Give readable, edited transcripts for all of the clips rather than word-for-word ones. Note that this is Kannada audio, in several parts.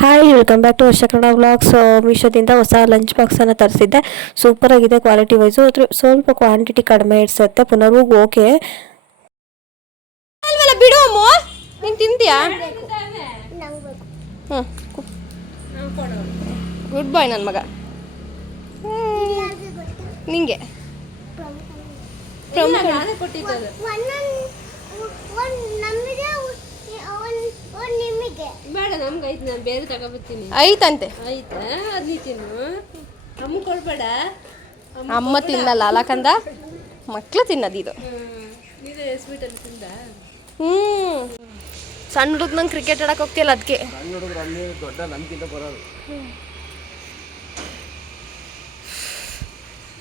ಹಾಯ್, ವೆಲ್ಕಮ್ ಬ್ಯಾಕ್ ಟು ವರ್ಷ ಕನ್ನಡ ವ್ಲಾಗ್ಸ್. ಮೀಶೋದಿಂದ ಹೊಸ ಲಂಚ್ ಬಾಕ್ಸನ್ನು ತರಿಸಿದ್ದೆ. ಸೂಪರ್ ಆಗಿದೆ ಕ್ವಾಲಿಟಿ ವೈಸು. ಸ್ವಲ್ಪ ಕ್ವಾಂಟಿಟಿ ಕಡಿಮೆ ಇಡ್ಸುತ್ತೆ. ಪುನರ್ಗೂ ಓಕೆ ಬಿಡು ಅಮ್ಮ. ನೀನು ತಿಂತೀಯಾ? ಹ್ಞೂ, ಗುಡ್ ಬಾಯ್ ನನ್ನ ಮಗ. ನಿಂಗೆ ಬೇಡ, ನಮ್ಗೆ ಐತೆ, ನಾನು ಬೇರೆ ತಗೋಬರ್ತೀನಿ. ಐತಂತೆ. ಆಯ್ತಾ? ಅದು ತಿನ್ನು, ಅಮ್ಮ ಕೊಡ್ಬೇಡ. ಅಮ್ಮ ತಿನ್ನಲ್ಲ ಅಲಕಂದ, ಮಕ್ಳು ತಿನ್ನೋದು. ಇದು ಸ್ವೀಟಲ್ಲಿ ತಿಂದ. ಸಣ್ಣ ಹುಡುಗ ನಂಗೆ ಕ್ರಿಕೆಟ್ ಆಡಕ್ಕೆ ಹೋಗ್ತಿಲ್ಲ, ಅದಕ್ಕೆ.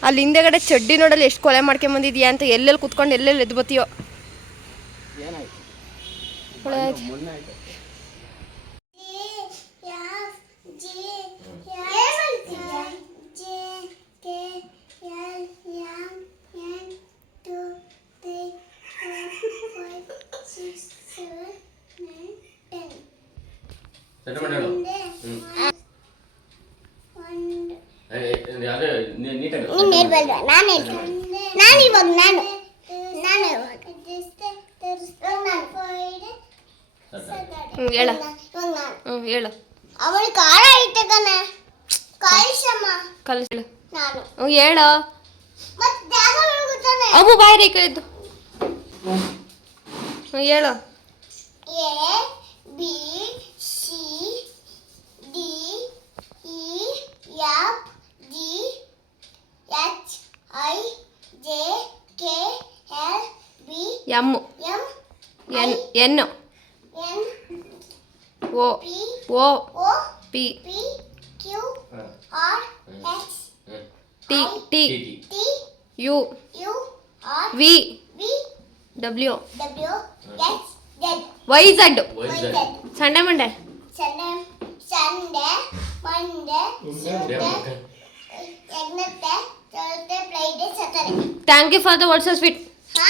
ಅಲ್ಲಿ ಹಿಂದೆಗಡೆ ಚಡ್ಡಿ ನೋಡಲ್ಲಿ ಎಷ್ಟು ಕೊಲೆ ಮಾಡ್ಕೊಂಬಂದಿದ್ಯಾ ಅಂತ ಎಲ್ಲೆಲ್ಲಿ ಕುತ್ಕೊಂಡು ಎಲ್ಲೆಲ್ಲಿ ಎದ್ದು ಬತ್ತೀಯೋ. ಹೇಳ ಹೇಳು. ಅವಳು ಖಾರ ಐತೆ ಕಣ, ಕಲಿಸಮ್ಮ ಕಲಿಸು. ನಾನು ಹೇಳು. ಮತ್ತೆ ಜಾಗ ಹುಡುಗುತ್ತಾನೆ. ಅವು ಬಾಯ್ರಿ ಕಳಿದ್ದು. ಹೇಳು. A B C D E F G H I J K L B M M N N N O O O P P Q R S T T T U U R V V W W X Z Y Z. Z. Sunday Monday Sunday Monday Tuesday ಎಗ್ನತ್ತೆ Thursday Friday Saturday. Thank you for the what's sweet. ಹಾ,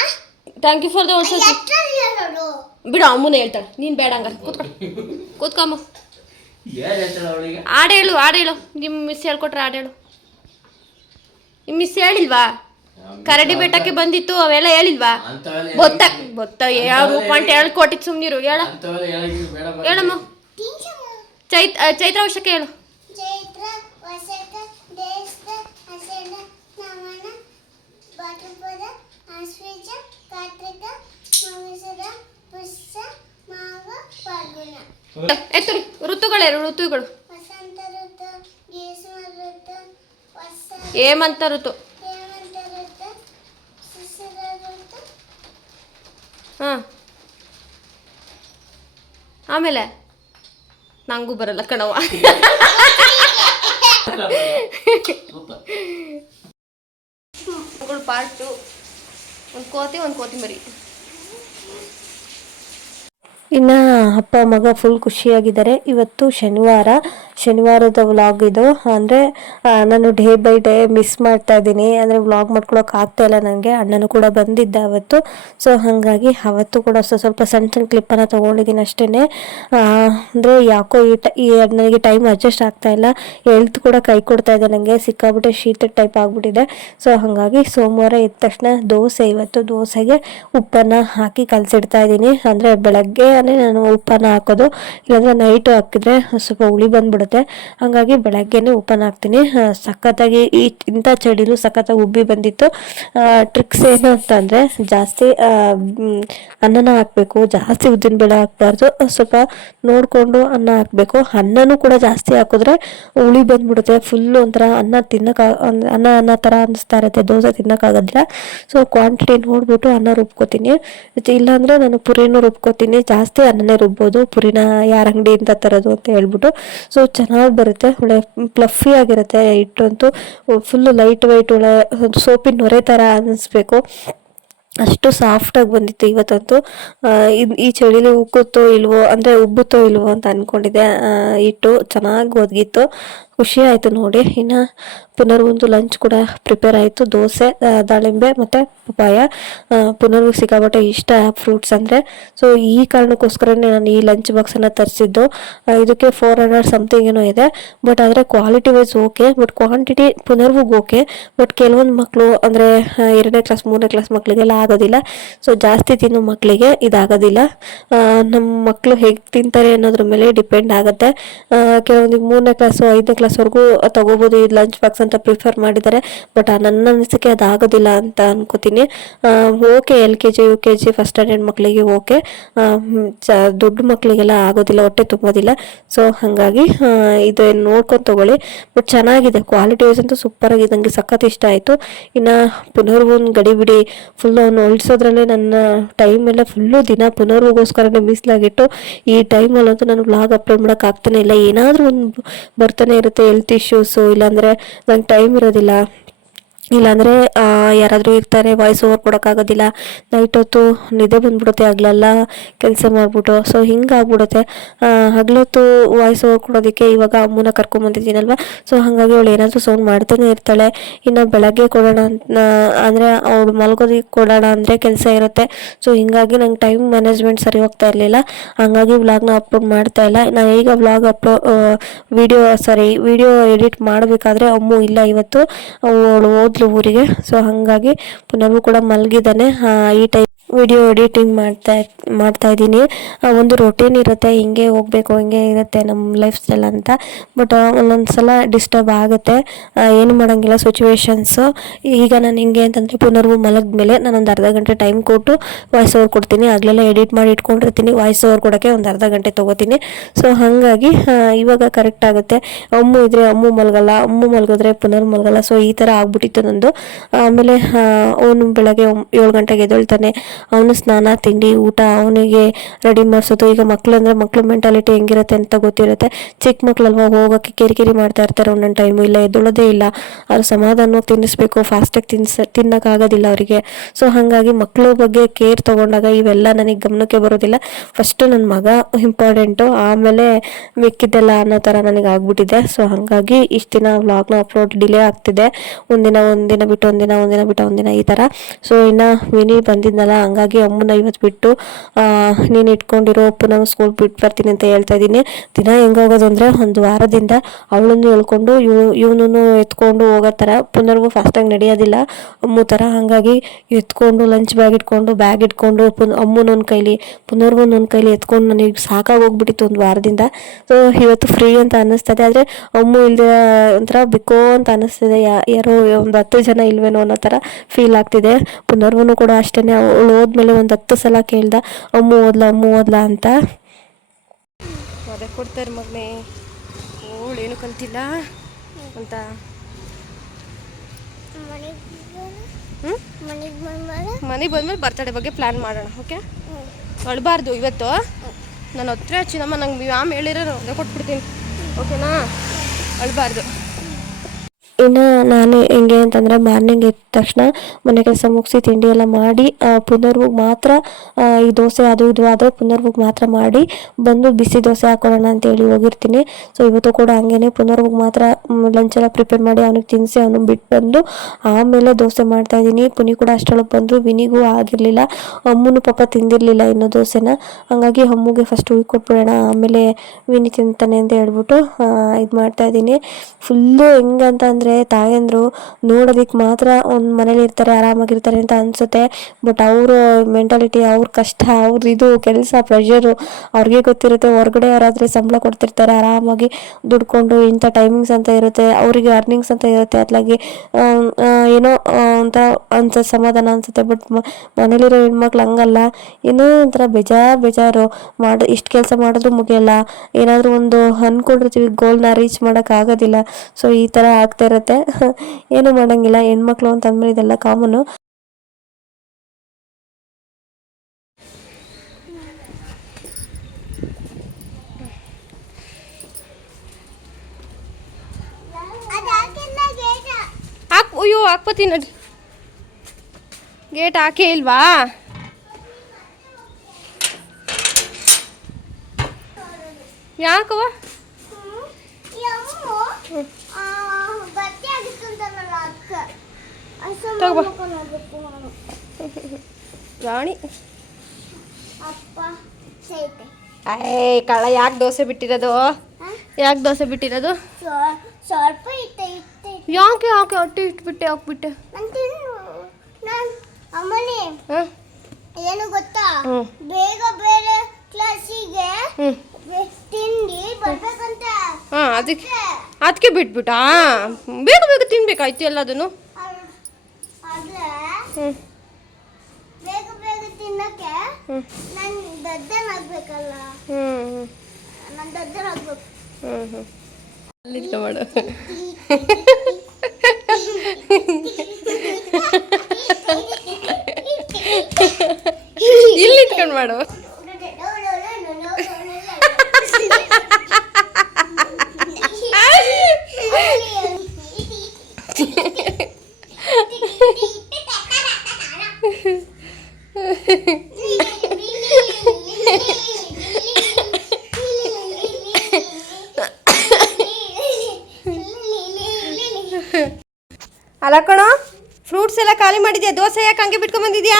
thank you for the what's sweet. ಎಷ್ಟರಲ್ಲಿ ನೋಡು. ಬಿಡು, ಅಮ್ಮನ ಹೇಳ್ತಾಳೆ. ನೀನು ಬೇಡ ಹಂಗಾರೆ ಕೂತ್ಕೊಮ್ಮ. ಹಾಡು ಹೇಳು, ಹಾಡು ಹೇಳು. ನಿಮ್ಮ ಮಿಸ್ ಹೇಳ್ಕೊಟ್ರೆ ಹಾಡು ಹೇಳು. ನಿಮ್ಮ ಮಿಸ್ ಹೇಳಿಲ್ವಾ? ಕರಡಿ ಬೆಟ್ಟಕ್ಕೆ ಬಂದಿತ್ತು ಅವೆಲ್ಲ ಹೇಳಿಲ್ವಾ? ಬೊತ್ತ ಯಾವ ರೂಪ ಅಂತ ಹೇಳ್ಕೊಟ್ಟಿದ್ದು. ಸುಮ್ಮನಿರು. ಹೇಳ ಹೇಳಮ್ಮ. ಚೈತ್ರ ವರ್ಷಕ್ಕೆ ಹೇಳು. ಚೈತ್ರ ವಸಂತ ದೇಶದ ಹಸನ ನಮನ ಭಾದ್ರಪದ ಆಶ್ವೀಜ ಕಾರ್ತಿಕ ಮಾಘ ಪುಷ್ಯ ಮಾಘ ಫಾಲ್ಗುಣ. ಎತ್ತರಿ. ಋತುಗಳು. ವಸಂತ ಋತು, ಗ್ರೀಷ್ಮ ಋತು, ಹೇಮಂತ ಋತು. ಹೇಮಂತ ಋತು, ಶಿಶಿರ ಋತು. ಹಾಂ, ಆಮೇಲೆ ನಂಗೂ ಬರಲ್ಲ ಕಣವ. ಪಾರ್ಟ್ 2. ಒಂದು ಕೋತಿ ಒಂದು ಕೊತ್ತಿಂಬರಿ. ಇನ್ನು ಅಪ್ಪ ಮಗ ಫುಲ್ ಖುಷಿಯಾಗಿದ್ದಾರೆ. ಇವತ್ತು ಶನಿವಾರದ ವ್ಲಾಗ್ ಇದು. ಅಂದರೆ ನಾನು ಡೇ ಬೈ ಡೇ ಮಿಸ್ ಮಾಡ್ತಾ ಇದ್ದೀನಿ. ಅಂದರೆ ವ್ಲಾಗ್ ಮಾಡ್ಕೊಳಕ್ಕೆ ಆಗ್ತಾ ಇಲ್ಲ ನನಗೆ. ಅಣ್ಣನೂ ಕೂಡ ಬಂದಿದ್ದ ಅವತ್ತು. ಸೊ ಹಾಗಾಗಿ ಅವತ್ತು ಕೂಡ ಸ್ವಲ್ಪ ಸಣ್ಣ ಕ್ಲಿಪ್ಪನ್ನು ತೊಗೊಂಡಿದ್ದೀನಿ ಅಷ್ಟೇ. ಅಂದರೆ ಯಾಕೋ ನನಗೆ ಟೈಮ್ ಅಡ್ಜಸ್ಟ್ ಆಗ್ತಾ ಇಲ್ಲ. ಹೆಲ್ತ್ ಕೂಡ ಕೈ ಕೊಡ್ತಾ ಇದೆ ನನಗೆ. ಸಿಕ್ಕಾಬಿಟ್ಟೆ ಶೀತ ಟೈಪ್ ಆಗಿಬಿಟ್ಟಿದೆ. ಸೊ ಹಾಗಾಗಿ ಸೋಮವಾರ ಎದ್ದ ತಕ್ಷಣ ಇವತ್ತು ದೋಸೆಗೆ ಉಪ್ಪನ್ನು ಹಾಕಿ ಕಲಸಿಡ್ತಾ ಇದ್ದೀನಿ. ಅಂದರೆ ಬೆಳಗ್ಗೆ ನಾನು ಉಪ್ಪನ್ನು ಹಾಕೋದು, ಇಲ್ಲಾಂದರೆ ನೈಟು ಹಾಕಿದ್ರೆ ಸ್ವಲ್ಪ ಹುಳಿ ಬಂದ್ಬಿಡುತ್ತೆ. ಹಾಗಾಗಿ ಬೆಳಗ್ಗೆನೇ ಉಪ್ಪನ್ನು ಹಾಕ್ತೀನಿ. ಸಖತ್ತಾಗಿ ಇಂಥ ಚಳಿಲೂ ಸಖತ್ತಾಗಿ ಉಬ್ಬಿ ಬಂದಿತ್ತು. ಟ್ರಿಕ್ಸ್ ಏನು ಅಂತಂದರೆ ಜಾಸ್ತಿ ಅನ್ನನ ಹಾಕಬೇಕು, ಜಾಸ್ತಿ ಉದ್ದಿನಬೇಳೆ ಹಾಕಬಾರ್ದು. ಸ್ವಲ್ಪ ನೋಡಿಕೊಂಡು ಅನ್ನ ಹಾಕಬೇಕು. ಅನ್ನನೂ ಕೂಡ ಜಾಸ್ತಿ ಹಾಕಿದ್ರೆ ಹುಳಿ ಬಂದ್ಬಿಡುತ್ತೆ. ಫುಲ್ಲು ಒಂಥರ ಅನ್ನ ಥರ ಅನ್ನಿಸ್ತಾ ಇರುತ್ತೆ. ದೋಸೆ ತಿನ್ನೋಕ್ಕಾಗೋದಿಲ್ಲ. ಸೊ ಕ್ವಾಂಟಿಟಿ ನೋಡಿಬಿಟ್ಟು ಅನ್ನ ರುಬ್ಕೋತೀನಿ. ಇಲ್ಲಾಂದರೆ ನಾನು ಪುರಿನೂ ರುಬ್ಕೋತೀನಿ. ಜಾಸ್ತಿ ಅನ್ನನೇ ರುಬ್ಬೋದು. ಪುರಿನ ಯಾರ ಅಂಗಡಿಯಿಂದ ತರೋದು ಅಂತ ಹೇಳ್ಬಿಟ್ಟು. ಸೊ ಚೆನ್ನಾಗಿ ಬರುತ್ತೆ, ಒಳ್ಳೆ ಫ್ಲಫಿ ಆಗಿರುತ್ತೆ. ಹಿಟ್ಟಂತೂ ಫುಲ್ಲು ಲೈಟ್ ವೈಟ್, ಒಳ್ಳೆ ಸೋಪಿನ ನೊರೆ ಥರ ಅನ್ನಿಸ್ಬೇಕು. ಅಷ್ಟು ಸಾಫ್ಟಾಗಿ ಬಂದಿತ್ತು ಇವತ್ತಂತೂ. ಈ ಚಳಿಲಿ ಉಕ್ಕುತ್ತೋ ಇಲ್ವೋ, ಅಂದರೆ ಉಬ್ಬುತ್ತೋ ಇಲ್ವೋ ಅಂತ ಅಂದ್ಕೊಂಡಿದ್ದೆ. ಹಿಟ್ಟು ಚೆನ್ನಾಗಿ ಒದಗಿತ್ತು. ಖುಷಿ ಆಯಿತು ನೋಡಿ. ಇನ್ನು ಪುನರ್ವೊಂದು ಲಂಚ್ ಕೂಡ ಪ್ರಿಪೇರ್ ಆಯಿತು. ದೋಸೆ, ದಾಳಿಂಬೆ ಮತ್ತು ಪಪಾಯ. ಪುನರ್ವು ಸಿಕ್ಕಾಪಟ್ಟೆ ಇಷ್ಟ ಫ್ರೂಟ್ಸ್ ಅಂದರೆ. ಸೊ ಈ ಕಾರಣಕ್ಕೋಸ್ಕರನೇ ನಾನು ಈ ಲಂಚ್ ಬಾಕ್ಸನ್ನು ತರಿಸಿದ್ದು. ಇದಕ್ಕೆ 400 ಸಮಥಿಂಗ್ ಏನೋ ಇದೆ. ಬಟ್ ಆದರೆ quality wise okay, but quantity ಪುನರ್ವಿಗೆ ಓಕೆ. ಬಟ್ ಕೆಲವೊಂದು ಮಕ್ಕಳು ಅಂದರೆ 2ನೇ ಕ್ಲಾಸ್ 3ನೇ ಕ್ಲಾಸ್ ಮಕ್ಕಳಿಗೆಲ್ಲ ಆಗೋದಿಲ್ಲ. ಸೊ ಜಾಸ್ತಿ ತಿನ್ನೋ ಮಕ್ಕಳಿಗೆ ಇದಾಗೋದಿಲ್ಲ. ನಮ್ಮ ಮಕ್ಕಳು ಹೇಗೆ ತಿಂತಾರೆ ಅನ್ನೋದ್ರ ಮೇಲೆ ಡಿಪೆಂಡ್ ಆಗುತ್ತೆ. ಕೆಲವೊಂದಿಗೆ 3ನೇ ಕ್ಲಾಸು 5ನೇ ಕ್ಲಾಸ್ವರೆಗೂ ತಗೋಬೋದು ಈ ಲಂಚ್ ಬಾಕ್ಸ್ ಅಂತ ಪ್ರಿಫರ್ ಮಾಡಿದ್ದಾರೆ. ಬಟ್ ನನ್ನ ಅನಿಸಿಕೆ ಅದಾಗೋದಿಲ್ಲ ಅಂತ ಅನ್ಕೋತೀನಿ. Okay LKG UKG first standard ಮಕ್ಕಳಿಗೆ ಓಕೆ, ದೊಡ್ಡ ಮಕ್ಕಳಿಗೆಲ್ಲ ಆಗೋದಿಲ್ಲ, ಹೊಟ್ಟೆ ತುಂಬೋದಿಲ್ಲ. ಸೊ ಹಾಗಾಗಿ ಇದು ನೋಡ್ಕೊಂಡು ತೊಗೊಳ್ಳಿ. ಬಟ್ ಚೆನ್ನಾಗಿದೆ, ಕ್ವಾಲಿಟಿ ವೈಸ್ ಅಂತೂ ಸೂಪರ್ ಆಗಿದೆ, ನನಗೆ ಸಖತ್ ಇಷ್ಟ ಆಯಿತು. ಇನ್ನು ಪುನರ್ವೊಂದು ಗಡಿಬಿಡಿ ಫುಲ್ಲು ಅವನು ಹೊಲ್ಸೋದ್ರಲ್ಲೇ ನನ್ನ ಟೈಮ್ ಎಲ್ಲ ಫುಲ್ಲು ದಿನ ಪುನರ್ವಿಗೋಸ್ಕರನೇ ಮೀಸಲಾಗಿಟ್ಟು ಈ ಟೈಮಲ್ಲಂತೂ ನಾನು ವ್ಲಾಗ್ ಅಪ್ಲೋಡ್ ಮಾಡೋಕ್ಕಾಗ್ತಾನೆ ಇಲ್ಲ. ಏನಾದರೂ ಒಂದು ಬರ್ತಾನೆ ಇರುತ್ತೆ, ಹೆಲ್ತ್ ಇಶ್ಯೂಸು, ಇಲ್ಲಾಂದರೆ ನಂಗೆ ಟೈಮ್ ಇರೋದಿಲ್ಲ, ಇಲ್ಲಾಂದರೆ ಯಾರಾದರೂ ಇರ್ತಾರೆ ವಾಯ್ಸ್ ಓವರ್ ಕೊಡೋಕ್ಕಾಗೋದಿಲ್ಲ. ನೈಟ್ ಹೊತ್ತು ನಿದ್ದೆ ಬಂದ್ಬಿಡುತ್ತೆ ಹಗಲೆಲ್ಲ ಕೆಲಸ ಮಾಡಿಬಿಟ್ಟು. ಸೊ ಹಿಂಗಾಗ್ಬಿಡುತ್ತೆ. ಹಗಲೊತ್ತು ವಾಯ್ಸ್ ಓವರ್ ಕೊಡೋದಕ್ಕೆ ಇವಾಗ ಅಮ್ಮನ ಕರ್ಕೊಂಬಂದಿದ್ದೀನಲ್ವ. ಸೊ ಹಾಗಾಗಿ ಅವಳು ಏನಾದರೂ ಸೌಂಡ್ ಮಾಡ್ತಾನೆ ಇರ್ತಾಳೆ. ಇನ್ನು ಬೆಳಗ್ಗೆ ಕೊಡೋಣ ಅಂದರೆ ಅವಳು ಮಲ್ಗೋದಕ್ಕೆ ಕೊಡೋಣ ಅಂದರೆ ಕೆಲಸ ಇರುತ್ತೆ. ಸೊ ಹಿಂಗಾಗಿ ನಂಗೆ ಟೈಮ್ ಮ್ಯಾನೇಜ್ಮೆಂಟ್ ಸರಿ ಹೋಗ್ತಾ ಇರಲಿಲ್ಲ. ಹಾಗಾಗಿ ವ್ಲಾಗ್ನ ಅಪ್ಲೋಡ್ ಮಾಡ್ತಾ ಇಲ್ಲ. ನಾನು ಈಗ ವ್ಲಾಗ್ ವಿಡಿಯೋ ಎಡಿಟ್ ಮಾಡಬೇಕಾದ್ರೆ ಅಮ್ಮು ಇಲ್ಲ ಇವತ್ತು, ಅವಳು ಊರಿಗೆ. ಸೊ ಹಾಗಾಗಿ ಪುನರ್ವು ಕೂಡ ಮಲಗಿದ್ದಾನೆ. ಈ ಟೈಮ್ ವಿಡಿಯೋ ಎಡಿಟಿಂಗ್ ಮಾಡ್ತಾ ಇದ್ದೀನಿ. ಒಂದು ರೊಟೀನ್ ಇರುತ್ತೆ, ಹಿಂಗೆ ಹೋಗಬೇಕು, ಹಿಂಗೆ ಇರುತ್ತೆ ನಮ್ಮ ಲೈಫ್ ಸ್ಟೈಲ್ ಅಂತ. ಬಟ್ ಒಂದೊಂದು ಸಲ ಡಿಸ್ಟರ್ಬ್ ಆಗುತ್ತೆ, ಏನು ಮಾಡೋಂಗಿಲ್ಲ ಸಿಚುವೇಶನ್ಸು. ಈಗ ನಾನು ಹಿಂಗೆ ಅಂತಂದರೆ ಪುನರ್ವು ಮಲಗಿದ್ಮೇಲೆ ನಾನೊಂದು ಅರ್ಧ ಗಂಟೆ ಟೈಮ್ ಕೊಟ್ಟು ವಾಯ್ಸ್ ಓವರ್ ಕೊಡ್ತೀನಿ. ಆಗಲೆಲ್ಲ ಎಡಿಟ್ ಮಾಡಿ ಇಟ್ಕೊಂಡಿರ್ತೀನಿ, ವಾಯ್ಸ್ ಓವರ್ ಕೊಡೋಕ್ಕೆ ಒಂದು ಅರ್ಧ ಗಂಟೆ ತೊಗೋತೀನಿ. ಸೊ ಹಾಗಾಗಿ ಇವಾಗ ಕರೆಕ್ಟ್ ಆಗುತ್ತೆ. ಅಮ್ಮು ಇದ್ದರೆ ಅಮ್ಮು ಮಲಗಲ್ಲ, ಅಮ್ಮು ಮಲಗಿದ್ರೆ ಪುನರ್ ಮಲಗಲ್ಲ. ಸೊ ಈ ಥರ ಆಗ್ಬಿಟ್ಟಿತ್ತು ನಂದು. ಆಮೇಲೆ ಅವನು ಬೆಳಗ್ಗೆ 7 ಗಂಟೆಗೆ ಎದ್ದೇಳ್ತಾನೆ. ಅವನು ಸ್ನಾನ ತಿಂಡಿ ಊಟ ಅವನಿಗೆ ರೆಡಿ ಮಾಡಿಸೋದು. ಈಗ ಮಕ್ಕಳಂದ್ರೆ ಮಕ್ಕಳು ಮೆಂಟಾಲಿಟಿ ಹೆಂಗಿರುತ್ತೆ ಅಂತ ಗೊತ್ತಿರುತ್ತೆ. ಚಿಕ್ಕ ಮಕ್ಕಳಲ್ವ, ಹೋಗೋಕ್ಕೆ ಕಿರಿಕಿರಿ ಮಾಡ್ತಾ ಇರ್ತಾರೆ ಒಂದೊಂದು ಟೈಮು, ಇಲ್ಲ ಎದ್ದೊಳೋದೇ ಇಲ್ಲ. ಅವ್ರು ಸಮಾಧಾನವಾಗಿ ತಿನ್ನಿಸ್ಬೇಕು, ಫಾಸ್ಟಾಗಿ ತಿನ್ನೋಕ್ಕಾಗೋದಿಲ್ಲ ಅವರಿಗೆ. ಸೊ ಹಾಗಾಗಿ ಮಕ್ಕಳ ಬಗ್ಗೆ ಕೇರ್ ತೊಗೊಂಡಾಗ ಇವೆಲ್ಲ ನನಗೆ ಗಮನಕ್ಕೆ ಬರೋದಿಲ್ಲ. ಫಸ್ಟು ನನ್ನ ಮಗ ಇಂಪಾರ್ಟೆಂಟು, ಆಮೇಲೆ ಮಿಕ್ಕಿದ್ದೆಲ್ಲ ಅನ್ನೋ ಥರ ನನಗೆ ಆಗ್ಬಿಟ್ಟಿದೆ. ಸೊ ಹಾಗಾಗಿ ಇಷ್ಟು ದಿನ ವ್ಲಾಗ್ನ ಅಪ್ಲೋಡ್ ಡಿಲೇ ಆಗ್ತಿದೆ. ಒಂದಿನ ಬಿಟ್ಟು ಒಂದಿನ ಈ ಥರ. ಸೊ ಇನ್ನು ವಿನಿ ಬಂದಿದ್ನಲ್ಲ, ಹಂಗಾಗಿ ಅಮ್ಮನ ಇವತ್ತು ಬಿಟ್ಟು ನೀನು ಇಟ್ಕೊಂಡಿರೋ ಪುನಃ ಸ್ಕೂಲ್ ಬಿಟ್ಟು ಬರ್ತೀನಿ ಅಂತ ಹೇಳ್ತಾ ಇದ್ದೀನಿ. ದಿನ ಹೆಂಗೋಗೋದು ಅಂದರೆ ಒಂದು ವಾರದಿಂದ ಅವಳನ್ನು ಹೇಳ್ಕೊಂಡು ಇವನನ್ನು ಎತ್ಕೊಂಡು ಹೋಗೋ ಥರ. ಪುನರ್ಗೂ ಫಾಸ್ಟಾಗಿ ನಡೆಯೋದಿಲ್ಲ ಅಮ್ಮು ಥರ. ಹಾಗಾಗಿ ಎತ್ಕೊಂಡು ಲಂಚ್ ಬ್ಯಾಗ್ ಇಟ್ಕೊಂಡು ಅಮ್ಮನೊಂದು ಕೈಲಿ ಪುನರ್ವೊಂದೊಂದು ಕೈಲಿ ಎತ್ಕೊಂಡು ನನಗೆ ಸಾಕಾಗಿ ಹೋಗ್ಬಿಟ್ಟಿತ್ತು ಒಂದು ವಾರದಿಂದ. ಸೊ ಇವತ್ತು ಫ್ರೀ ಅಂತ ಅನ್ನಿಸ್ತದೆ. ಆದರೆ ಅಮ್ಮು ಇಲ್ಲದೆ ಒಂಥರ ಬಿಕ್ಕೋ ಅಂತ ಅನ್ನಿಸ್ತಿದೆ. ಯಾರೋ ಒಂದು 10 ಜನ ಇಲ್ವೇನೋ ಅನ್ನೋ ಥರ ಫೀಲ್ ಆಗ್ತಿದೆ. ಪುನರ್ವೂ ಕೂಡ ಅಷ್ಟೇ, ಅವಳು ಹೋದ್ಮೇಲೆ ಒಂದು 10 ಸಲ ಕೇಳ್ದ ಅಮ್ಮು ಓದ್ಲಾ ಅಂತ. ಅದೇ ಕೊಡ್ತಾರೆ ಮಗನೇ, ಅವಳು ಏನು ಕಲ್ತಿಲ್ಲ ಅಂತ. ಮನೆಗೆ ಬಂದ್ಮೇಲೆ ಬರ್ತಡೇ ಬಗ್ಗೆ ಪ್ಲ್ಯಾನ್ ಮಾಡೋಣ. ಓಕೆ, ಅಳಬಾರ್ದು ಇವತ್ತು. ನಾನು ಹತ್ರ ಚಿನ್ನಮ್ಮ ನಂಗೆ ಮ್ಯಾಮ್ ಹೇಳಿರೋ ಅದೇ ಕೊಟ್ಬಿಡ್ತೀನಿ. ಓಕೆನಾ, ಅಳಬಾರ್ದು. ಇನ್ನು ನಾನು ಹೆಂಗೆ ಅಂತಂದರೆ ಮಾರ್ನಿಂಗ್ ಎದ್ದ ತಕ್ಷಣ ಮನೆ ಕೆಲಸ ಮುಗಿಸಿ ತಿಂಡಿ ಎಲ್ಲ ಮಾಡಿ ಪುನರ್ವಿಗೆ ಮಾತ್ರ ಈ ದೋಸೆ ಅದು ಇದು ಆದರೆ ಪುನರ್ವಿಗೆ ಮಾತ್ರ ಮಾಡಿ ಬಂದು ಬಿಸಿ ದೋಸೆ ಹಾಕೊಳ್ಳೋಣ ಅಂತೇಳಿ ಹೋಗಿರ್ತೀನಿ. ಸೊ ಇವತ್ತು ಕೂಡ ಹಂಗೇನೆ ಪುನರ್ವಿಗೆ ಮಾತ್ರ ಲಂಚೆಲ್ಲ ಪ್ರಿಪೇರ್ ಮಾಡಿ ಅವನಿಗೆ ತಿನ್ನಿಸಿ ಅವನಿಗೆ ಬಿಟ್ಟು ಬಂದು ಆಮೇಲೆ ದೋಸೆ ಮಾಡ್ತಾಯಿದ್ದೀನಿ. ಪುನಿ ಕೂಡ ಅಷ್ಟೊಳಗೆ ಬಂದರು. ವಿನಿಗೂ ಆಗಿರಲಿಲ್ಲ, ಅಮ್ಮನೂ ಪಾಪ ತಿಂದಿರಲಿಲ್ಲ ಇನ್ನೂ ದೋಸೆನ. ಹಾಗಾಗಿ ಅಮ್ಮಗೆ ಫಸ್ಟ್ ಉಯ್ ಕೊಟ್ಬಿಡೋಣ, ಆಮೇಲೆ ವಿನಿ ತಿಂತಾನೆ ಅಂತ ಹೇಳ್ಬಿಟ್ಟು ಇದು ಮಾಡ್ತಾಯಿದ್ದೀನಿ. ಫುಲ್ಲು ಹೆಂಗಂತ ಅಂದರೆ ತಾಯಂದ್ರು ನೋಡೋದಕ್ಕೆ ಮಾತ್ರ ಒಂದು ಮನೇಲಿ ಇರ್ತಾರೆ, ಆರಾಮಾಗಿರ್ತಾರೆ ಅಂತ ಅನಿಸುತ್ತೆ. ಬಟ್ ಅವರು ಮೆಂಟಾಲಿಟಿ, ಅವ್ರ ಕಷ್ಟ, ಅವ್ರ ಇದು ಕೆಲಸ ಪ್ರೆಷರು ಅವ್ರಿಗೆ ಗೊತ್ತಿರುತ್ತೆ. ಹೊರಗಡೆ ಯಾರಾದರೆ ಸಂಬಳ ಕೊಡ್ತಿರ್ತಾರೆ, ಆರಾಮಾಗಿ ದುಡ್ಕೊಂಡು ಇಂಥ ಟೈಮಿಂಗ್ಸ್ ಅಂತ ಇರುತ್ತೆ, ಅವರಿಗೆ ಅರ್ನಿಂಗ್ಸ್ ಅಂತ ಇರುತ್ತೆ. ಅತ್ಲಾಗಿ ಏನೋ ಅಂತ ಸಮಾಧಾನ ಅನಿಸುತ್ತೆ. ಬಟ್ ಮನೇಲಿರೋ ಹೆಣ್ಮಕ್ಳು ಹಂಗಲ್ಲ, ಏನೋ ಒಂಥರ ಬೇಜಾರು ಇಷ್ಟು ಕೆಲಸ ಮಾಡಿದ್ರು ಮುಗಿಯಲ್ಲ, ಏನಾದರೂ ಒಂದು ಅಂದ್ಕೊಂಡಿರ್ತೀವಿ ಗೋಲ್ನ ರೀಚ್ ಮಾಡೋಕ್ಕಾಗೋದಿಲ್ಲ. ಸೊ ಈ ಥರ ಆಗ್ತಾ ಇರುತ್ತೆ. ಏನು ಮಾಡೋಂಗಿಲ್ಲ, ಹೆಣ್ಮಕ್ಳು ಅಂತ ಅಂದಮೇಲೆ ಇದೆಲ್ಲ ಕಾಮನು. ಅಯ್ಯೋ ಹಾಕ್ಬತ್ತೀನಿ ನಡ್ರಿ. ಗೇಟ್ ಹಾಕೇ ಇಲ್ವಾ? ಯಾಕವ್ವ? ಹೋಗ್ಬಾ ಮುಖ ನೋಡ್ಬೇಕು ನಾನು. ರಾಣಿ. ಅಪ್ಪ ಸೈತೆ ಏಯ್ ಕಳ್ಳ, ಯಾಕೆ ದೋಸೆ ಬಿಟ್ಟಿರೋದು? ಯಾಕೆ ದೋಸೆ ಬಿಟ್ಟಿರೋದು? ಸ್ವಲ್ಪ ಇತ್ತೆ ಇತ್ತೆ ಯಾಕೆ ಯಾಕೆ ಅಟ್ಟಿ ಇಟ್ಬಿಟ್ಟೆ ಹಾಕ್ಬಿಟ್ಟೆ? ನಾನು ಅಮ್ಮನಿ ಹಾಂ ಏನು ಗೊತ್ತಾ, ಹ್ಞೂ ಬೇಗ ಬೇರೆ ಕ್ಲಾಸಿಗೆ ಹ್ಞೂ ತಿಂಡಿ ಬರ್ಬೇಕಂತ. ಹಾಂ ಅದಕ್ಕೆ ಬಿಟ್ಬಿಟ್ಟಾ? ಬೇಗ ಬೇಗ ತಿನ್ಬೇಕಾಯ್ತು ಎಲ್ಲದನ್ನು. ಆದ್ರೆ ಹ್ಞೂ ಬೇಗ ಬೇಗ ತಿನ್ನಕ್ಕೆ ಹ್ಞೂ ನಾನು ದಡ್ಡನಾಗ್ಬೇಕಲ್ಲ, ಹ್ಞೂ ನಾನು ದಡ್ಡನಾಗ್ಬೇಕು. ಹ್ಞೂ ಹ್ಞೂ ಅಲ್ಲಿದ್ಕ ಮಾಡು. ಇಲ್ಲಿ ಇಟ್ಕೊಂಡು ಮಾಡು. ಅಲ್ಲ ಕಣೋ, ಫ್ರೂಟ್ಸ್ ಎಲ್ಲ ಖಾಲಿ ಮಾಡಿದ್ಯಾ? ದೋಸೆ ಯಾಕೆ ಹಂಗೆ ಬಿಟ್ಕೊಂಬಂದಿದ್ಯಾ?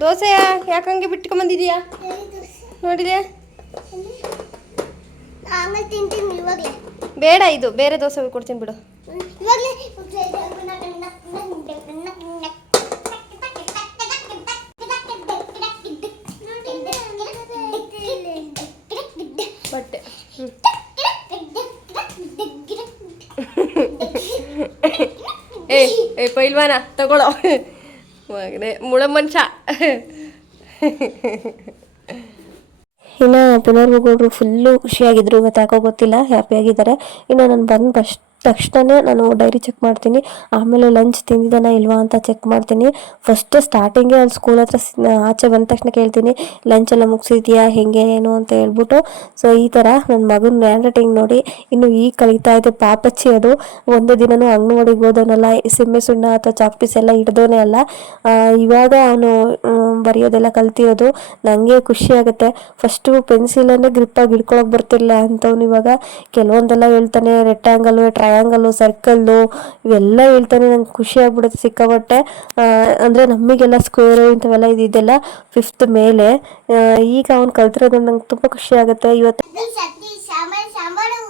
ದೋಸೆ ಯಾಕೆ ಹಂಗೆ ಬಿಟ್ಕೊಂಬಂದಿದ್ಯಾ? ನೋಡಿದೆ. ಆಮೇಲೆ ತಿಂತೀನಿ ಇವಾಗಲೇ. ಬೇಡ, ಇದು ಬೇರೆ ದೋಸೆ ಕೊಡ್ತೀನಿ ಬಿಡು. ಇವಾಗಲೇ ಬಟ್ಟೆ ಏ ಪೈಲ್ವಾನ ತಗೊಳ್ಳೋ ಮಗನೇ, ಮುಳ ಮನುಷ್ಯ. ಇನ್ನು ಪುನರ್ವಗೌಡರು ಫುಲ್ಲು ಖುಷಿಯಾಗಿದ್ರು, ಇವತ್ತು ಯಾಕೋ ಗೊತ್ತಿಲ್ಲ ಹ್ಯಾಪಿಯಾಗಿದ್ದಾರೆ. ಇನ್ನು ನಾನು ಬಂದ ತಕ್ಷಣವೇ ನಾನು ಡೈರಿ ಚೆಕ್ ಮಾಡ್ತೀನಿ, ಆಮೇಲೆ ಲಂಚ್ ತಿಂದಿದ್ದಾನ ಇಲ್ವಾ ಅಂತ ಚೆಕ್ ಮಾಡ್ತೀನಿ. ಫಸ್ಟ್ ಸ್ಟಾರ್ಟಿಂಗೇ ಅಲ್ಲಿ ಸ್ಕೂಲ್ ಹತ್ರ ಆಚೆ ಬಂದ ತಕ್ಷಣ ಕೇಳ್ತೀನಿ, ಲಂಚ್ ಎಲ್ಲ ಮುಗಿಸಿದ್ಯಾ ಹೆಂಗೆ ಏನು ಅಂತ ಹೇಳ್ಬಿಟ್ಟು. ಸೊ ಈ ಥರ ನನ್ನ ಮಗನ ಹ್ಯಾಂಡ್ ರೈಟಿಂಗ್ ನೋಡಿ ಇನ್ನು ಈಗ ಕಲಿತಾ ಇದೆ ಪಾಪಚ್ಚಿ. ಅದು ಒಂದು ದಿನನೂ ಅಂಗನವಾಡಿಗೆ ಹೋದವನಲ್ಲ, ಸಿಮ್ಮೆ ಸುಣ್ಣ ಅಥವಾ ಚಾಕ್ಪೀಸ್ ಎಲ್ಲ ಹಿಡ್ದೋನೇ ಅಲ್ಲ. ಇವಾಗ ಅವನು ಬರೆಯೋದೆಲ್ಲ ಕಲ್ತಿರೋದು. ನನಗೆ ಖುಷಿ ಆಗುತ್ತೆ. ಫಸ್ಟು ಪೆನ್ಸಿಲನ್ನೇ ಗ್ರಿಪ್ಪಾಗಿ ಹಿಡ್ಕೊಳಕ್ಕೆ ಬರ್ತಿಲ್ಲ ಅಂಥವ್ನು ಇವಾಗ ಕೆಲವೊಂದೆಲ್ಲ ಹೇಳ್ತಾನೆ, ರೆಕ್ಟ್ಯಾಂಗಲ್ಲು, ಟ್ರಯಾಂಗಲ್ಲು, ಸರ್ಕಲ್ಲು ಇವೆಲ್ಲ ಹೇಳ್ತಾನೆ. ನಂಗೆ ಖುಷಿ ಆಗ್ಬಿಡುತ್ತೆ ಸಿಕ್ಕಾಪಟ್ಟೆ. ಅಂದರೆ ನಮಗೆಲ್ಲ ಸ್ಕ್ವೇರು ಇಂಥವೆಲ್ಲ ಇದೆಲ್ಲ ಫಿಫ್ತ್ ಮೇಲೆ. ಈಗ ಅವ್ನು ಕಲ್ತಿರೋದು ನಂಗೆ ತುಂಬ ಖುಷಿ ಆಗುತ್ತೆ. ಇವತ್ತು chutney sambar sambar,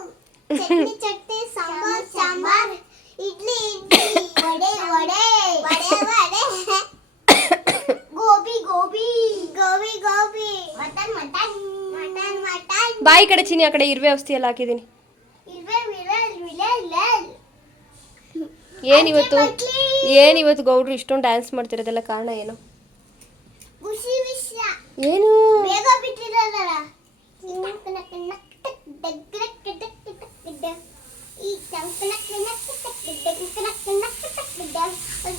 chutney chutney sambar sambar, idli idli, vada vada vada vada, gobi gobi gobi gobi, mutton mutton mutton mutton. ಬಾಯಿ ಕಡೆ ಚಿನಿ, ಆ ಕಡೆ ಇರುವೆ ಔಷಧಿ ಎಲ್ಲ ಹಾಕಿದ್ದೀನಿ. ಏನಿವತ್ತು ಗೌಡ್ರು ಇಷ್ಟೊಂದು ಡ್ಯಾನ್ಸ್ ಮಾಡ್ತಿರೋದೆಲ್ಲ ಕಾರಣ ಏನು? ಖುಷಿ ವಿಷಯ ಏನು? ಬೇಗ ಬಿಟ್ಟಿರೋದಲ್ಲ,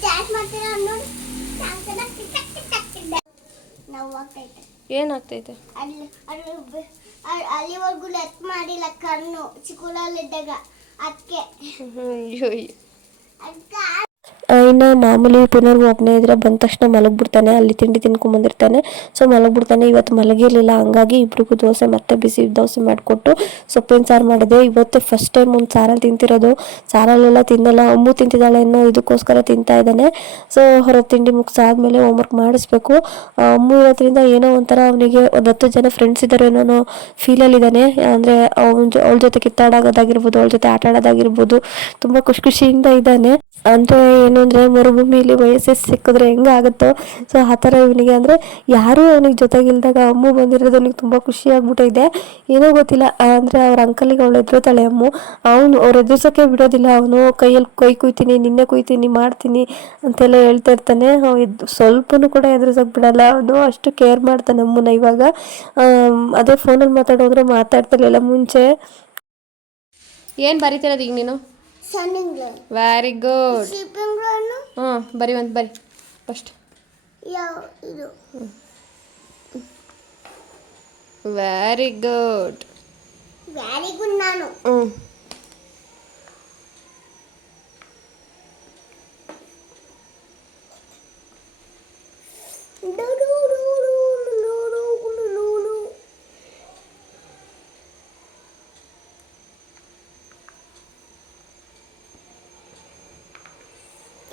ಡ್ಯಾನ್ಸ್ ಮಾಡ್ತೀರಾ ನೋಡಿ, ನಾವು ಆಗ್ತೈತೆ. ಏನಾಗ್ತೈತೆ? ಅಲ್ಲಿವರೆಗೂ ಲೆಟ್ ಮಾಡಿಲ್ಲ ಕಣ್ಣು ಚಿಕ್ಕೂಳಲ್ಲಿದ್ದಾಗ, ಅದಕ್ಕೆ ಇನ್ನು ಮಾಮೂಲಿ ಪುನರ್ಗೂ ಒಬ್ಬನೇ ಇದ್ರೆ ಬಂದ ತಕ್ಷಣ ಮಲಗಿಬಿಡ್ತಾನೆ, ಅಲ್ಲಿ ತಿಂಡಿ ತಿನ್ಕೊಂಬಂದಿರ್ತಾನೆ. ಸೊ ಮಲಗಿಬಿಡ್ತಾನೆ. ಇವತ್ತು ಮಲಗಿರಲಿಲ್ಲ, ಹಂಗಾಗಿ ಇಬ್ರಿಗೂ ದೋಸೆ ಮತ್ತೆ ಬಿಸಿ ದೋಸೆ ಮಾಡಿಕೊಟ್ಟು ಸೊಪ್ಪಿನ ಸಾರು ಮಾಡಿದೆ. ಇವತ್ತೇ ಫಸ್ಟ್ ಟೈಮ್ ಒಂದು ಸಾರಲ್ಲಿ ತಿಂತಿರೋದು. ಸಾರಲ್ಲೆಲ್ಲ ತಿನ್ನಲ್ಲ, ಅಮ್ಮು ತಿಂತಿದ್ದಾಳೆ ಅನ್ನೋ ಇದಕ್ಕೋಸ್ಕರ ತಿಂತಾ ಇದ್ದಾನೆ. ಸೊ ಹೊರ ತಿಂಡಿ ಮುಗಿಸಾದ್ಮೇಲೆ ಹೋಮ್ವರ್ಕ್ ಮಾಡಿಸ್ಬೇಕು. ಅಮ್ಮು ಇರೋದ್ರಿಂದ ಏನೋ ಒಂಥರ ಅವನಿಗೆ ಒಂದು 10 ಜನ ಫ್ರೆಂಡ್ಸ್ ಇದ್ದಾರೆ ಅನ್ನೋ ಫೀಲಲ್ಲಿದ್ದಾನೆ. ಅಂದರೆ ಅವಳ ಜೊತೆ ಕಿತ್ತಾಡೋದಾಗಿರ್ಬೋದು, ಅವಳ ಜೊತೆ ಆಟ ಆಡೋದಾಗಿರ್ಬೋದು, ತುಂಬ ಖುಷಿಯಿಂದ ಇದ್ದಾನೆ. ಅಂದರೆ ಏನು ಅಂದರೆ ಮರುಭೂಮಿಲಿ ವಯಸ್ಸು ಸಿಕ್ಕಿದ್ರೆ ಹೆಂಗಾಗುತ್ತೋ, ಸೊ ಆ ಥರ ಇವನಿಗೆ. ಅಂದರೆ ಯಾರೂ ಅವನಿಗೆ ಜೊತೆಗಿಲ್ದಾಗ ಅಮ್ಮು ಬಂದಿರೋದು ಅವನಿಗೆ ತುಂಬ ಖುಷಿ ಆಗ್ಬಿಟ್ಟಿದೆ. ಏನೋ ಗೊತ್ತಿಲ್ಲ, ಅಂದರೆ ಅವ್ರ ಅಂಕಲಿಗೆ ಅವಳು ಎದುರುತ್ತಾಳೆ ಅಮ್ಮು, ಅವ್ರು ಎದುರ್ಸೋಕ್ಕೆ ಬಿಡೋದಿಲ್ಲ. ಅವನು ಕೈಯಲ್ಲಿ ಕುಯ್ತೀನಿ, ನಿನ್ನೆ ಕುಯ್ತೀನಿ, ಮಾಡ್ತೀನಿ ಅಂತೆಲ್ಲ ಹೇಳ್ತಾ ಇರ್ತಾನೆ. ಸ್ವಲ್ಪನೂ ಕೂಡ ಎದುರ್ಸೋಕೆ ಬಿಡಲ್ಲ ಅವನು, ಅಷ್ಟು ಕೇರ್ ಮಾಡ್ತಾನೆ ಅಮ್ಮನ. ಇವಾಗ ಅದೇ ಫೋನಲ್ಲಿ ಮಾತಾಡೋದ್ರೆ ಮಾತಾಡ್ತಿರ್ಲಿಲ್ಲ ಮುಂಚೆ. ಏನು ಬರೀತಿರೋದು ಈಗ ನೀನು? Very good. ಹ್ಞೂ ಬರಿ ಫಸ್ಟ್. ಯಾವ ಇದು? Very good. Very good. ನಾನು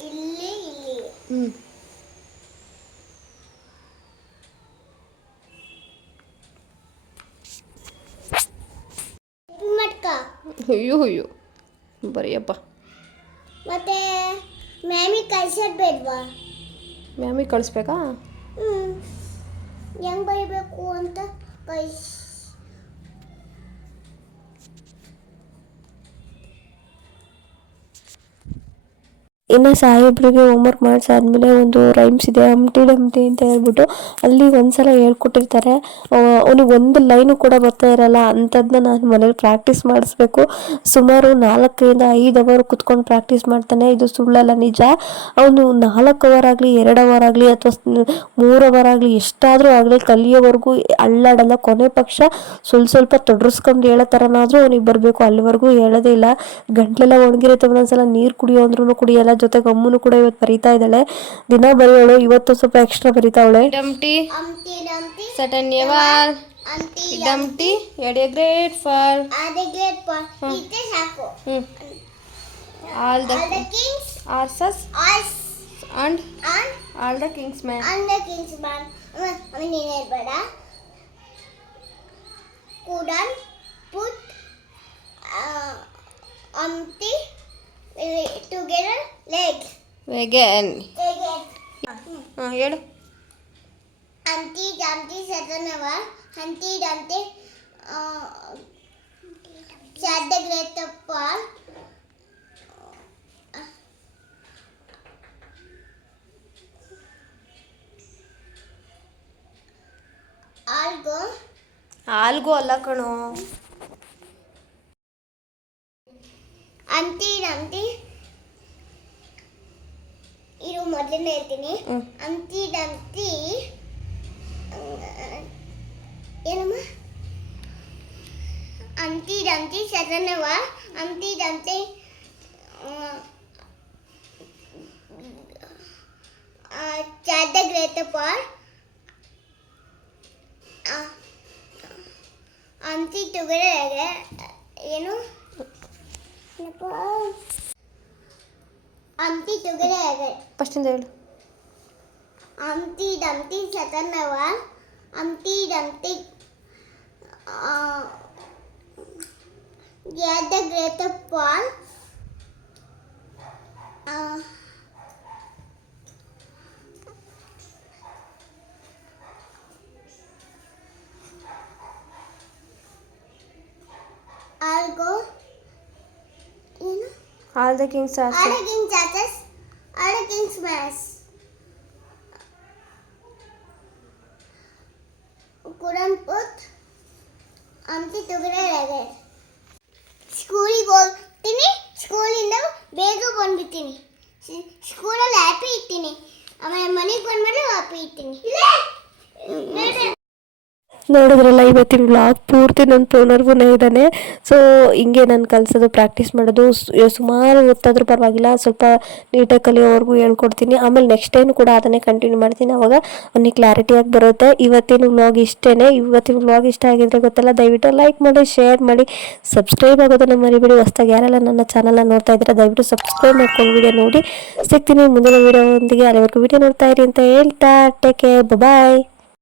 ಇಲ್ಲಿ ಹ್ಞೂ ಮಟ್ಕ ಅಯ್ಯೋ ಬರೀಯಪ್ಪ. ಮತ್ತೆ ಮ್ಯಾಮಿ ಕಳ್ಸೋದು ಬೇಡವಾ? ಮ್ಯಾಮಿ ಕಳಿಸ್ಬೇಕಾ? ಹೆಂಗ್ ಬರೀಬೇಕು ಅಂತ ಕಳ್ಸ್. ಇನ್ನು ಸಾಹೇಬ್ರಿಗೆ ಹೋಮ್ವರ್ಕ್ ಮಾಡಿಸಾದ್ಮೇಲೆ ಒಂದು ರೈಮ್ಸ್ ಇದೆ, ಹಂಪ್ಟಿ ಡಂಪ್ಟಿ ಅಂತ ಹೇಳ್ಬಿಟ್ಟು ಅಲ್ಲಿ ಒಂದ್ಸಲ ಹೇಳ್ಕೊಟ್ಟಿರ್ತಾರೆ. ಅವನಿಗೆ ಒಂದು ಲೈನು ಕೂಡ ಬರ್ತಾ ಇರಲ್ಲ. ಅಂಥದ್ದನ್ನ ನಾನು ಮನೇಲಿ ಪ್ರಾಕ್ಟೀಸ್ ಮಾಡಿಸ್ಬೇಕು. ಸುಮಾರು 4-5 ಅವರ್ ಕುತ್ಕೊಂಡು ಪ್ರಾಕ್ಟೀಸ್ ಮಾಡ್ತಾನೆ. ಇದು ಸುಳ್ಳಲ್ಲ, ನಿಜ. ಅವನು 4 ಅವರ್ ಆಗಲಿ 2 ಅವರ್ ಆಗಲಿ ಅಥವಾ 3 ಅವರ್ ಆಗಲಿ ಎಷ್ಟಾದರೂ ಆಗಲಿ ಕಲಿಯೋವರೆಗೂ ಅಳ್ಳಾಡಲ್ಲ. ಕೊನೆ ಪಕ್ಷ ಸ್ವಲ್ಪ ತೊಡರಿಸ್ಕೊಂಡು ಹೇಳೋ ಥರನಾದರೂ ಅವನಿಗೆ ಬರಬೇಕು. ಅಲ್ಲಿವರೆಗೂ ಹೇಳೋದೇ ಇಲ್ಲ. ಗಂಟ್ಲೆಲ್ಲ ಒಣಗಿರುತ್ತೆ. ಒಂದೊಂದ್ಸಲ ನೀರು ಕುಡಿಯೋ ಅಂದ್ರೂ ಕುಡಿಯಲ್ಲ. ಜೊತೆಗೆ ಅಮ್ಮನು ಕೂಡ ಇವತ್ತು ಬರೀತಾ ಇದ್ದಾಳೆ. ದಿನ ಬರೆಯೋಳು, ಇವತ್ತು ಸ್ವಲ್ಪ ಎಕ್ಸ್ಟ್ರಾ ಬರೀತಾವಳೆ. Dumpty Humpty Dumpty sat on never Humpty Dumpty had a great fall. Are a great fall. ಇಷ್ಟೇ ಸಾಕು. All the king's horses as and and all the king's man. And the king's man. ಅವನು ಏನು ಹೇಳ್ಬೇಡ. Couldn't put Humpty together legs vegan. again. ಹಾಂ ಹೇಳು. Humpty Dumpty sat on a wall. Humpty Dumpty sat the great Paul. All go. ಆಲ್ಗೂ ಅಲ್ಲ ಕಣೋ. Humpty Dumpty. ಇರು ಮೊದಲನೇ ಹೇಳ್ತೀನಿ. Humpty Dumpty ಏನಮ್ಮ? Humpty Dumpty sat on a wall. Humpty Dumpty sat the great Paul. Humpty together ಏನು? Humpty together. ಫಸ್ಟಿಂದ ಹೇಳು. Humpty Dumpty sat on a wall. Humpty Dumpty get the great Paul. I'll go. All the Kings All the king's asses, all the king's mass. Couldn't put Humpty together again. ಸ್ಕೂಲಿಗೆ ಹೋಗ್ತೀನಿ, ಸ್ಕೂಲಿಂದ ಬೇಗ ಬಂದ್ಬಿಡ್ತೀನಿ. ಸ್ಕೂಲಲ್ಲಿ ಹ್ಯಾಪಿ ಇರ್ತೀನಿ, ಆಮೇಲೆ ಮನೆಗೆ ಬಂದ್ಮೇಲೆ ಹ್ಯಾಪಿ ಇರ್ತೀನಿ. ನೋಡಿದ್ರಲ್ಲ, ಇವತ್ತಿನ ವ್ಲಾಗ್ ಪೂರ್ತಿ ನನ್ನ ಪುನರ್ವನೇ ಇದ್ದಾನೆ. ಸೊ ಹಿಂಗೆ ನಾನು ಕಲಿಸೋದು, ಪ್ರಾಕ್ಟೀಸ್ ಮಾಡೋದು ಸುಮಾರು ಹೊತ್ತಾದ್ರೂ ಪರವಾಗಿಲ್ಲ, ಸ್ವಲ್ಪ ನೀಟಾಗಿ ಕಲಿಯೋವರೆಗೂ ಹೇಳ್ಕೊಡ್ತೀನಿ. ಆಮೇಲೆ ನೆಕ್ಸ್ಟ್ ಟೈಮ್ ಕೂಡ ಅದನ್ನೇ ಕಂಟಿನ್ಯೂ ಮಾಡ್ತೀನಿ. ಅವಾಗ ಅವನಿಗೆ ಕ್ಲಾರಿಟಿಯಾಗಿ ಬರುತ್ತೆ. ಇವತ್ತಿನ ವ್ಲಾಗ್ ಇಷ್ಟೇ. ಇವತ್ತಿನ ವ್ಲಾಗ್ ಇಷ್ಟ ಆಗಿದ್ರೆ ಗೊತ್ತಲ್ಲ, ದಯವಿಟ್ಟು ಲೈಕ್ ಮಾಡಿ, ಶೇರ್ ಮಾಡಿ, ಸಬ್ಸ್ಕ್ರೈಬ್ ಆಗೋದನ್ನು ಮರಿಬೇಡಿ. ಹೊಸದಾಗಿ ಯಾರೆಲ್ಲ ನನ್ನ ಚಾನಲ್ನ ನೋಡ್ತಾ ಇದ್ದಾರೆ ದಯವಿಟ್ಟು ಸಬ್ಸ್ಕ್ರೈಬ್ ಮಾಡ್ಕೊಂಡು ವಿಡಿಯೋ ನೋಡಿ. ಸಿಗ್ತೀನಿ ಮುಂದಿನ ವಿಡಿಯೋ ಒಂದಿಗೆ. ಅಲ್ಲಿವರೆಗೂ ವಿಡಿಯೋ ನೋಡ್ತಾ ಇರಿ ಅಂತ ಹೇಳ್ತಾ ಟೇಕ್ ಕೇರ್, ಬಾಯ್.